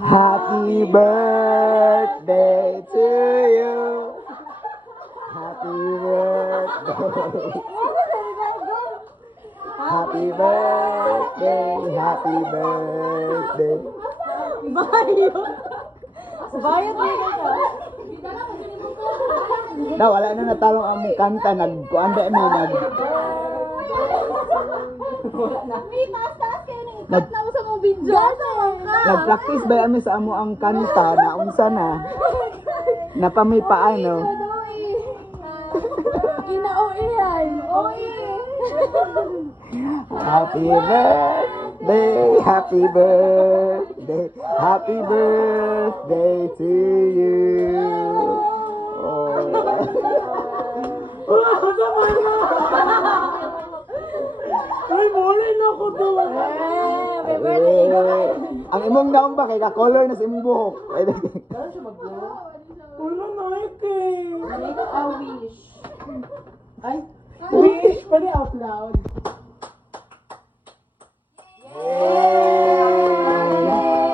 Happy birthday to you. Happy birthday. Happy birthday. Happy birthday. Bayo. Bayo dito ka. Daw, wala na natalong ang kanta. Nagkuanda na. Nag-practice ba kami sa amo ang kanta na unsa na? Napami paano? Kinaoihan. Happy birthday, happy birthday, happy birthday to you. Oh. Wala ko naman na. Ay, mulay na ako to. Happy birthday. Ang imong naong ba kay ka-color na sa imong buhok? Wala na eh. Make a wish. Ay, wish. Pwede out loud.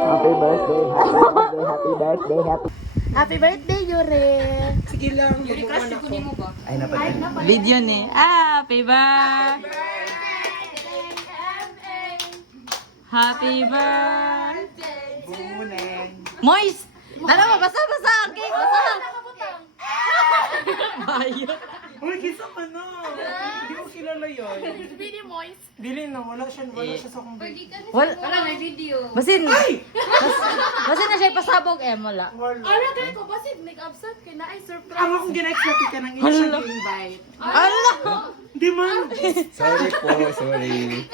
Happy birthday, happy birthday, happy birthday, happy. Happy birthday, Yuri. Sige lang, Yuri, crush ko mo ba? Ay, napatay. Video ni. Happy birthday. Happy birthday. Bumunen. Moist! Tara mo, basa! Ang cake, basa! Bayo. Uy, kisa ka na. Hindi mo kilala yun. Really moist. Dili na, wala siya sa akong baby. Wala, may video. Basin na siya pasabog wala. Wala. Ano kaya ko? Basit, make-upset ka na. Ay, surprise. Ang akong gina-expect ka ng isang invite. Ala! Di man. Sorry po, sorry.